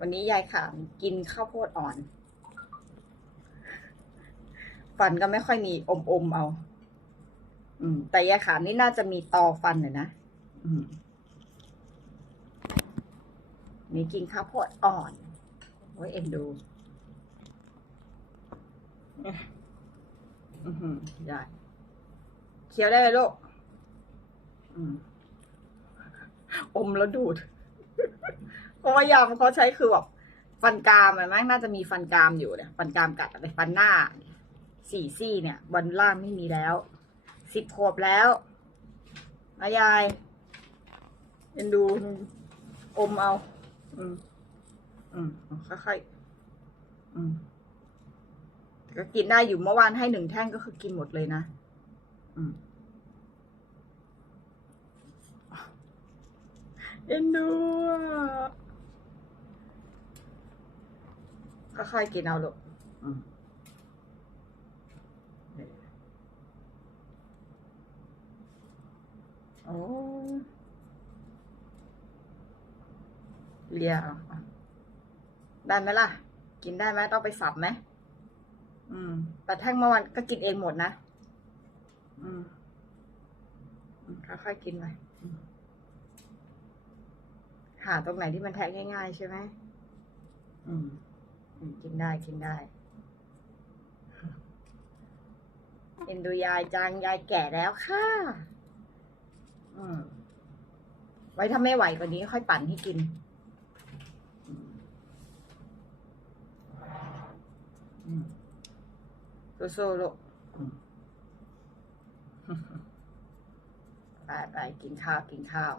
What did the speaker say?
วันนี้ยายขามกินข้าวโพดอ่อน ฟันก็ไม่ค่อยมีอมอมเอา อืม แต่ยายขามนี่น่าจะมีตอฟันเลยนะอืมนี่กินข้าวโพดอ่อนโอ้ยเอ็นดูอือหือยายเคี้ยวได้ไหมลูก อืมอมแล้วดูด ราะว่ายำเขาใช้คือแบบฟันกรามอะมั้งน่าจะมีฟันกรามอยู่เนี่ยฟันกรามกัดอะไรฟันหน้าสี่ซี่เนี่ยบนล่างไม่มีแล้วสิบขวบแล้วนายายเอ็นดูอมเอา อืม อืมค่อยๆอืมก็กินได้อยู่เมื่อวานให้หนึ่งแท่งก็คือกินหมดเลยนะ อืมเอ็นดูอะ ค่อยๆกินเอาลูกอืมโอ้เลียเอาเอาได้ไหมล่ะ กินได้ไหมต้องไปสับไหมอืม แต่แท่งเมื่อวานก็กินเองหมดนะ อืมอืมค่อยๆกินไปอืมหาตรงไหนที่มันแทะง่ายๆใช่ไหมอืมอืม กินได้กินได้ เอ็นดูยายจังยายแก่แล้วค่ะ อืม ไว้ถ้าไม่ไหวกว่านี้ค่อยปั่นให้กิน อืมอืมสู้ๆลูกไปไปกินข้าว กินข้าว